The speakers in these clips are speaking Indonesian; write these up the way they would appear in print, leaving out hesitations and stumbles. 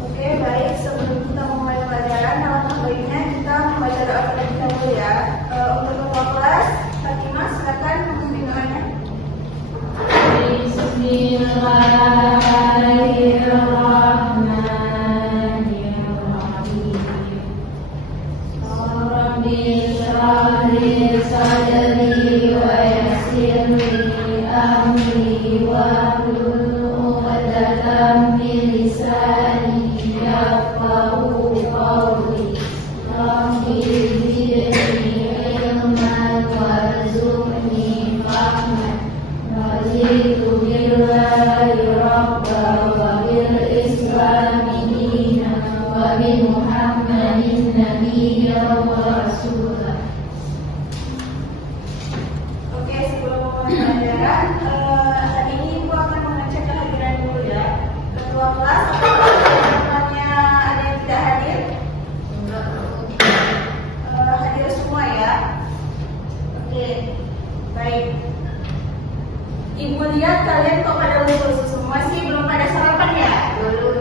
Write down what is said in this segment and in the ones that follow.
Oke, baik. Sebelum kita memulai pelajaran, alangkah baiknya kita membaca doa terlebih dahulu ya. Untuk ketua kelas, Fatimah, silakan memimpin doanya. Bismillahirrahmanirrahim. Rabbi shrah li sadri wa yassir li amri wahlul 'uqdatam min lisani yafqahu qawli. Rabbi zidni ilman warzuqni fahman. Raditu billahi rabba wa bil islami dina wa bi Muhammadin nabiyya wa rasulah. Oke, sebelum memulai pelajaran, hari ini Ibu akan mengecek kehadiran dulu ya. Ketua kelas, apakah teman-temannya ada yang tidak hadir? Hadir semua ya. Oke, baik. Ibu lihat kalian kok pada lusuh semua sih, belum pada sarapan ya? Belum.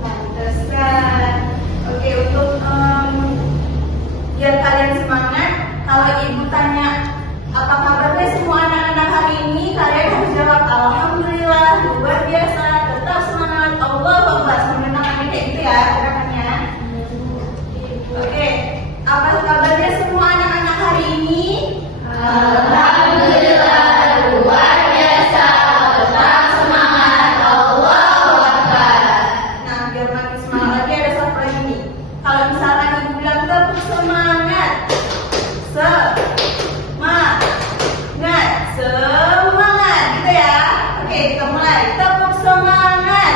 Pantesan. Oke, untuk biar kalian semangat, kalau ibu tanya apa kabarnya semua anak-anak hari ini, kalian harus jawab alhamdulillah, luar biasa, tetap semangat, Allahu Akbar, sambil tangannya kayak gitu ya gerakannya. Oke, apa kabarnya semua anak-anak hari ini? Alhamdulillah, luar biasa, tetap semangat, Allahu Akbar. Nah, biar makin semangat lagi ada satu lagi nih. Kalau misalkan ibu bilang tetap semangat, semangat, gitu ya. Oke, kita mulai. Tepuk semangat.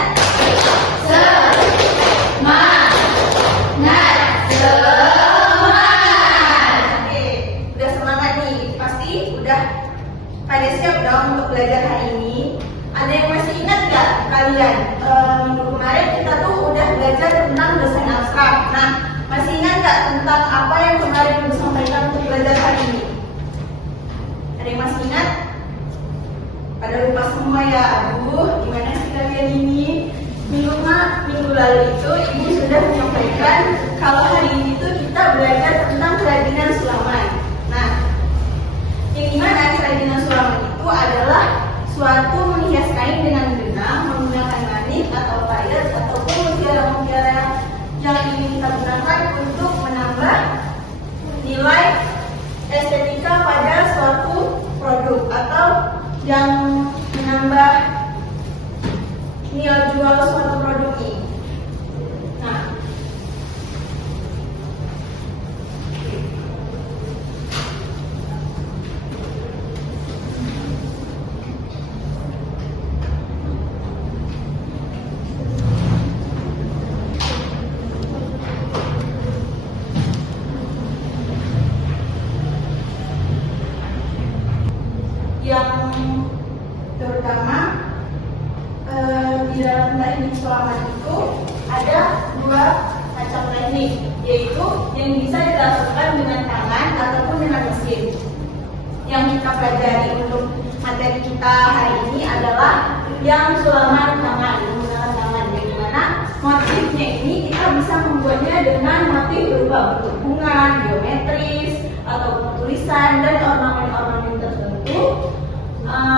Semangat, semangat. Oke, udah semangat nih. Pasti udah pada siap dong untuk belajar hari ini. Ada yang masih ingat nggak kalian? Minggu kemarin kita tuh udah belajar tentang desain abstrak. Nah, masih ingat nggak tentang apa yang kemarin Ibu sampaikan untuk belajar hari ini? Ada yang masih ingat? Pada lupa semua ya. Aduh, gimana sih kalian ini? Minggu lalu itu Ibu sudah menyampaikan kalau hari ini tuh kita belajar tentang kerajinan sulaman. Nah, yang dimana kerajinan sulaman itu adalah suatu menghias kain dengan benang menggunakan manik atau payet ataupun mutiara-mutiara yang ingin kita gunakan untuk menambah nilai estetika pada suatu produk atau yang menambah nilai jual suatu produk ini. Nah, yang terutama di dalam teknik sulaman itu ada dua macam teknik, yaitu yang bisa dilakukan dengan tangan ataupun dengan mesin. Yang kita pelajari untuk materi kita hari ini adalah yang sulaman tangan, menggunakan tangan, yang dimana motifnya ini kita bisa membuatnya dengan motif berupa bentuk bunga, geometris, ataupun tulisan dan ornamen-ornamen tertentu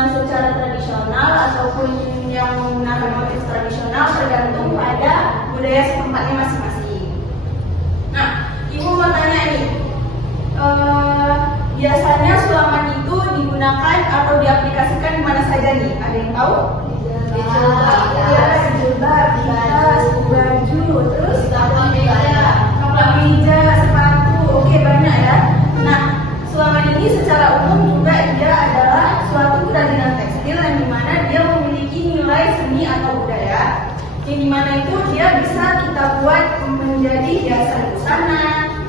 secara tradisional ataupun yang menggunakan motif tradisional tergantung pada budaya setempatnya masing-masing. Nah, Ibu mau tanya nih, biasanya sulaman itu digunakan atau diaplikasikan di mana saja nih? Ada yang tahu? Jilbab, tas, baju, terus meja, sepatu, oke banyak ya. Nah, sulaman ini secara umum juga dia adalah suatu kerajinan tekstil yang dimana dia memiliki nilai seni atau budaya, yang dimana itu dia bisa kita buat menjadi hiasan busana,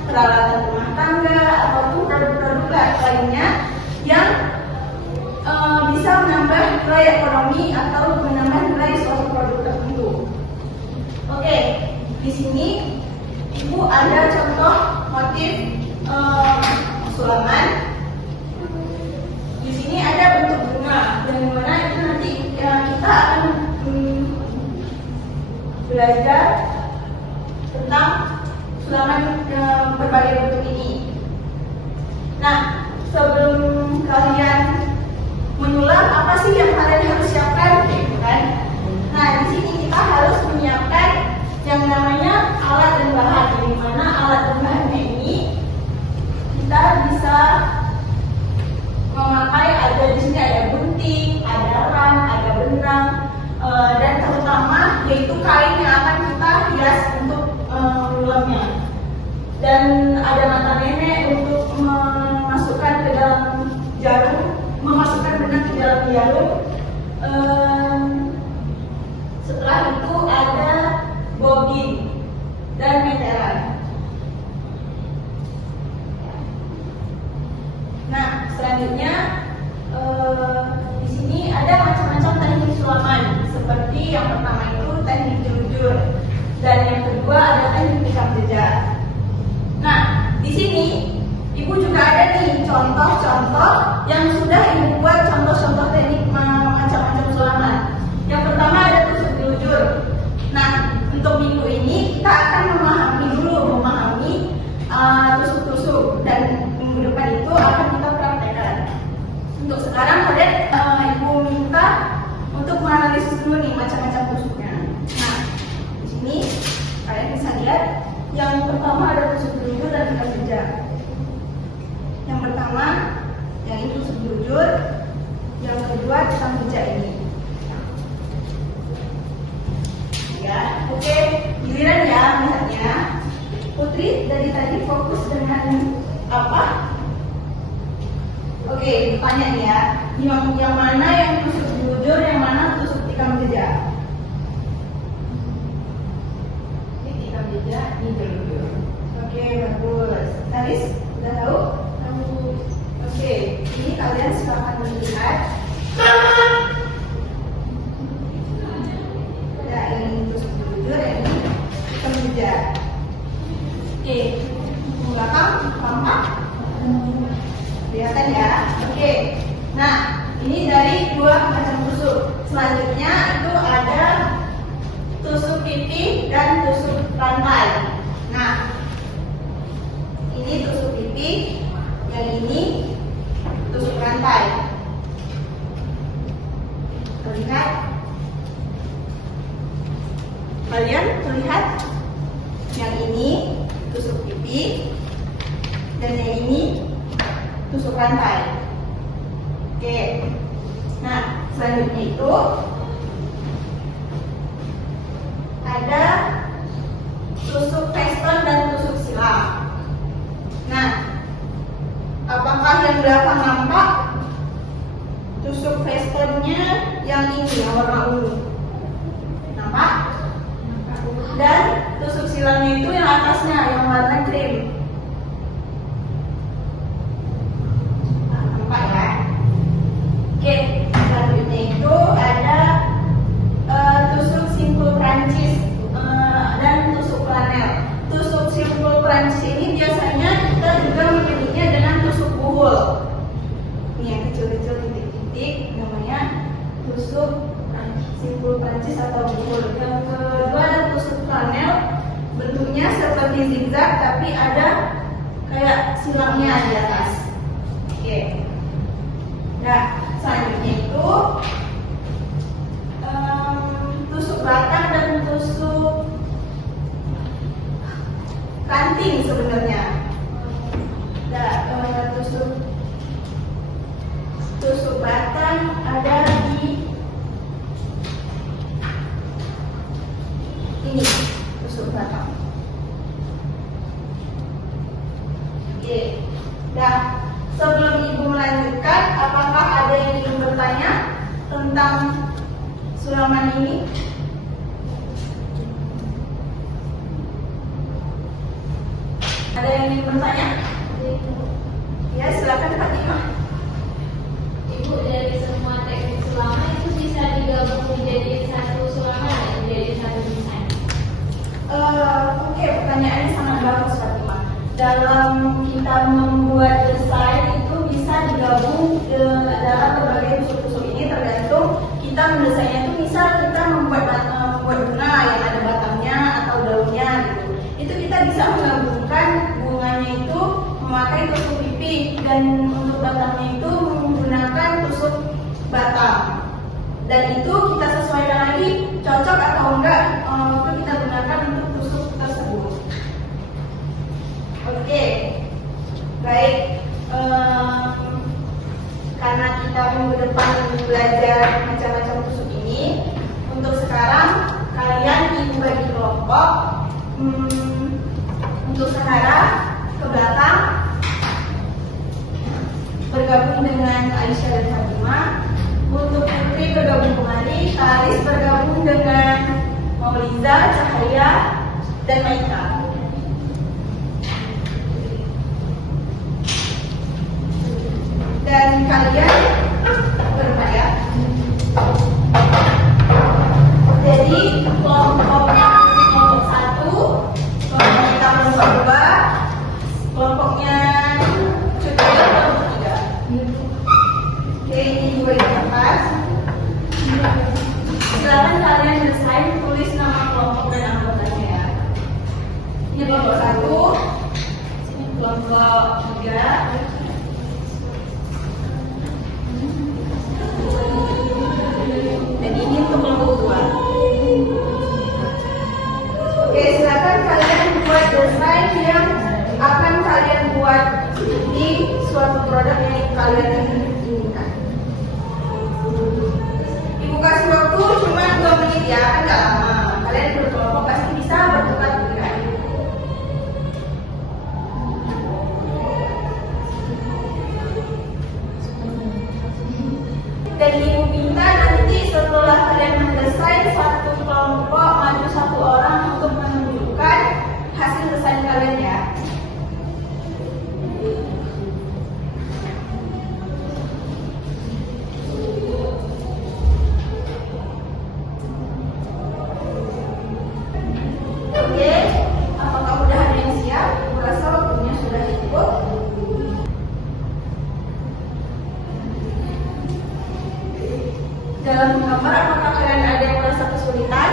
peralatan rumah tangga, ataupun produk-produk lainnya yang bisa menambah nilai ekonomi atau menambah nilai suatu produk di sini Ibu ada contoh motif sulaman. Di sini ada bentuk bunga, yang mana itu nanti kita akan belajar tentang sulaman berbagai bentuk ini. Nah, sebelum kalian menyulam, apa sih yang kalian harus siapkan, gitu kan? Nah, di sini kita harus menyiapkan yang namanya alat dan bahan. Di mana alat dan bahannya ini kita bisa memakai, ada di sini ada gunting, ada rang, ada benang, dan terutama yaitu kain yang akan kita hias untuk menyulamnya. Dan ada mata nenek untuk memasukkan ke dalam jarum, memasukkan benang ke dalam jarum. Setelah itu ada bobin dan meteran. Nah, selanjutnya di sini ada macam-macam teknik sulaman. Seperti yang pertama itu teknik jujur, dan yang kedua ada teknik tikam jejak. Nah, di sini Ibu juga ada nih contoh-contoh yang sudah Ibu buat, contoh-contoh teknik macam-macam sulaman. Yang pertama ada tusuk jujur. Nah, untuk minggu ini kita akan memahami tusuk-tusuk, dan minggu depan itu akan kita praktekkan. Untuk sekarang kalian Ibu minta untuk menganalisis dulu nih macam-macam tusuknya. Nah, di sini kalian bisa lihat yang pertama ada tusuk jujur dan tikam jejak. Yang pertama yang ini tusuk jujur, yang kedua tikam jejak ini. Ya, oke, giliran ya melihatnya. Putri dari tadi fokus dengan apa? Oke, tanya nih ya. Yang mana yang tusuk jujur, yang mana tusuk tikam jejak? Ini tikam jejak, ini jujur. Oke, bagus. Taris, udah tahu? Tahu. Oke, ini kalian silakan melihat. Ya, ini tusuk jujur, ini tikam jejak. Oke, belakang tampak. Kelihatan ya. Oke. Nah, ini dari dua macam tusuk. Selanjutnya itu ada tusuk pipi dan tusuk rantai. Nah, ini tusuk pipi, yang ini tusuk rantai. Terlihat? Kalian melihat? Yang ini tusuk pipi, dan yang ini tusuk rantai. Oke. Nah, selanjutnya itu ada tusuk veston dan tusuk silang. Nah, apakah yang belakang nampak? Tusuk vestonnya yang ini, yang warna ungu. Nampak? Dan tusuk silangnya itu yang atasnya, yang warna krim. Nampak ya? Oke, selanjutnya itu ada tusuk simpul Prancis dan tusuk flanel. Tusuk simpul Prancis ini biasanya kita juga menyebutnya dengan tusuk buhul. Ini yang kecil-kecil titik-titik namanya tusuk simpul Prancis atau buhul. Yang kedua ada tusuk flanel, bentuknya seperti zigzag tapi ada kayak silangnya di atas. Oke. Nah, selanjutnya itu tusuk batang dan tusuk ranting sebenarnya. Nah, tusuk batang ada di ini, tusuk batang. Oke. Nah, sebelum Ibu melanjutkan, apakah ada yang ingin bertanya tentang sulaman ini? Ada yang ingin bertanya? Ya, silakan Fatimah. Ibu, dari semua teknik sulaman itu bisa digabung menjadi satu sulaman atau menjadi satu desain? dalam kita membuat desain itu bisa digabung dalam berbagai tusuk-tusuk ini, tergantung kita mendesainnya itu. Misal kita membuat bunga yang ada batangnya atau daunnya gitu, itu kita bisa menggabungkan bunganya itu memakai tusuk pipi, dan untuk batangnya itu menggunakan tusuk batang, dan itu kita sesuaikan lagi cocok atau enggak waktu kita gunakan untuk tusuk tersebut. Oke, baik. Karena kita minggu depan belajar macam-macam tusuk ini, untuk sekarang kalian dibagi kelompok. Untuk Sahara ke belakang bergabung dengan Aisyah dan Fatimah. Untuk Putri bergabung kembali, Taris bergabung dengan Mauliza, Cahaya, dan Maika. Dan kalian berempat ya. Jadi kelompok satu, kelompok kita kelompok dua, kelompoknya Cutaya kelompok tiga. Oke, ini juga di atas. Silakan kalian desain, tulis nama kelompok dan anggotanya ya. Ini kelompok satu, ini kelompok tiga. Dan ini untuk kelompok dua. Oke, silakan kalian buat desain yang akan kalian buat di suatu produk yang kalian inginkan. Ibu kasih waktu cuma 2 menit ya, kan nggak lama. Kalian berkelompok pasti bisa bertukar pikiran. Dan ibu minta nanti setelah kalian mendesain satu kelompok maju satu orang untuk menunjukkan hasil desain kalian ya. Oke, apakah udah ada yang siap? Aku rasa waktunya sudah cukup. Dalam menggambar, apakah kalian ada yang merasa kesulitan?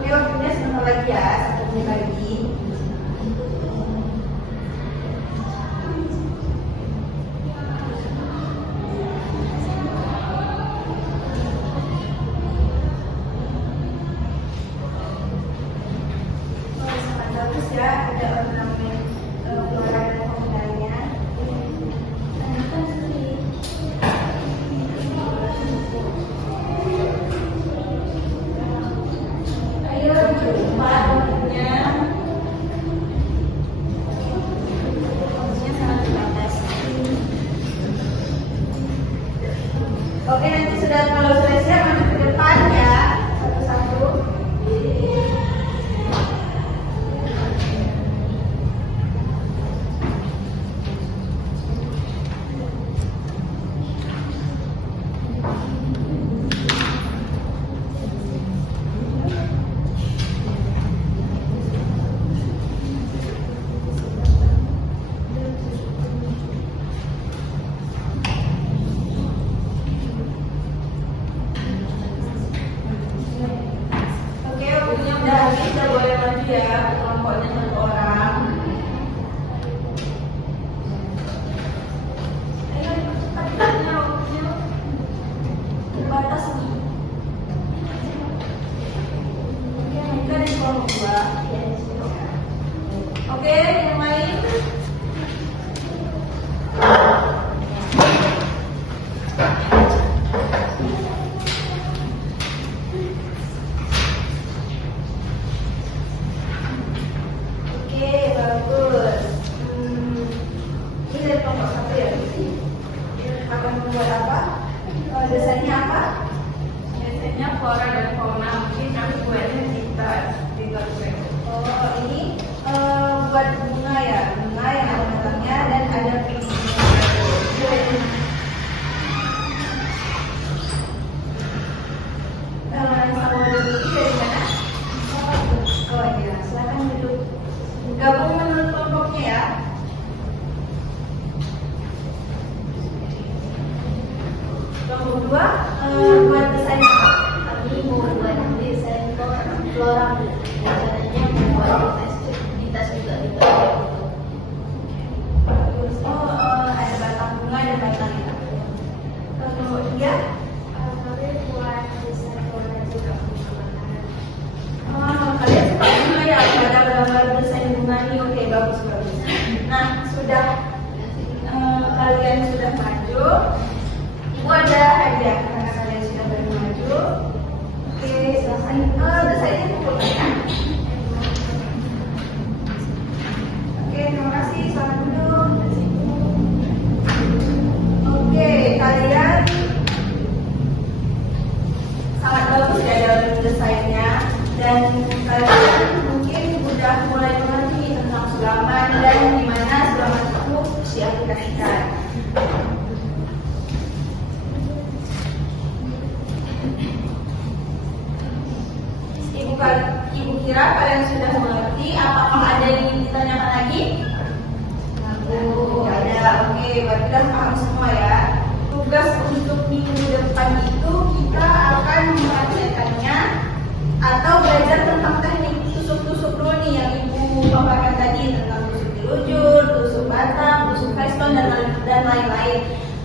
Oke, waktunya sebentar lagi ya, 1 menit lagi. Ya, ada ornamen flora dan faunanya. Ayo cepat waktunya. Waktunya sangat terbatas. Oke, nanti sudah kalau sudah siap maju ke depan ya, satu-satu. Kita boleh maju ya, kelompoknya 1 orang. Ayo cepat, waktunya terbatas nih. Oke, mereka di kelompok 2 ya, di situ ya. Oke, yang lain. Bagus. Ini dari kelompok 1 ya, akan membuat apa? Desainnya apa? Desainnya flora dan fauna, mungkin kami buatnya kita di Oh, ini buat bunga ya, bunga yang ada batangnya dan ada sama duduk dari mana? Oh iya, silakan duduk. Gabung menurut kelompoknya ya. Kelompok dua buat desain apa? Kami mau buat desain floral. Rencananya membuat di tas juga di bagian itu. Oh, ada batang bunga dan batang itu. Kelompok tiga, Kami buat desain floral juga untuk makanan. kalian suka bunga ya? Ada gambar desain bunga nih, oke bagus bagus. Nah, sudah kalian sudah maju. Ibu ada hadiah karena kalian sudah maju. Oke, silakan. Desainnya pukul ya. Oke, terima kasih. Selamat duduk. Oke, kalian sangat bagus ya dalam desainnya dan kalian mungkin sudah mulai mengerti tentang sulaman dan gimana sulaman itu diaplikasikan. Ibu kira kalian sudah mengerti? Apakah ada yang ingin ditanyakan lagi? Ada. Oke, berarti sudah paham semua ya. Tugas untuk minggu depan itu kita akan mempraktikkannya atau belajar tentang teknik tusuk-tusuk dulu nih yang ibu paparkan tadi tentang tusuk dilujur, tusuk batang, tusuk feston dan lain-lain.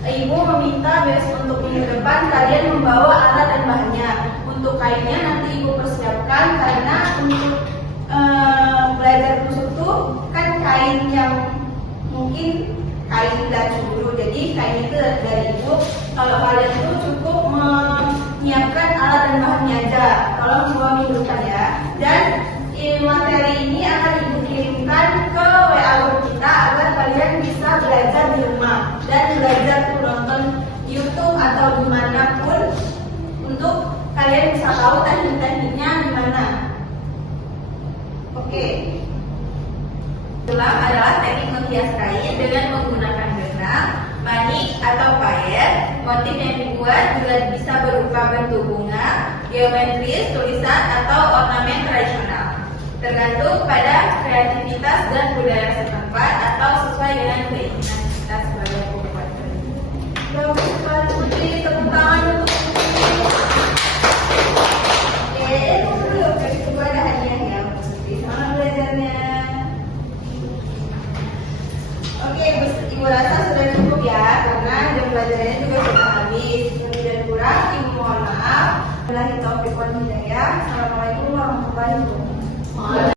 Ibu meminta besok untuk minggu depan kalian membawa alat dan bahannya. Untuk kainnya nanti ibu persiapkan karena untuk belajar tusuk tuh kan kain yang mungkin kain lacu dulu. Jadi kain itu dari ibu. Kalau kalian tuh cukup menyiapkan alat dan bahannya aja. Tolong semua minggukan ya. Dan materi ini akan ibu kirimkan ke WA group kita agar kalian bisa belajar di rumah dan belajar tuh nonton YouTube atau dimanapun untuk kalian bisa tahu teknik-tekniknya gimana. Oke. Tulang adalah teknik menghias kain dengan menggunakan benang, batik atau payer. Motif yang dibuat juga bisa berupa bentuk bunga, geometris, tulisan atau ornamen tradisional. Tergantung pada kreativitas dan budaya setempat atau sesuai dengan keinginan kita sebagai pembuat. Bagus sekali Putri, tepuk tangan untuk Putri. Oke, dulu dari kedua ada hadiahnya Putri. Semangat belajarnya. Oke, ibu rasa sudah cukup ya, karena jam belajarnya juga sudah habis. Lebih dan kurang, ibu mohon maaf. Wabillahi taufiq wal hidayah. Assalamualaikum warahmatullahi wabarakatuh.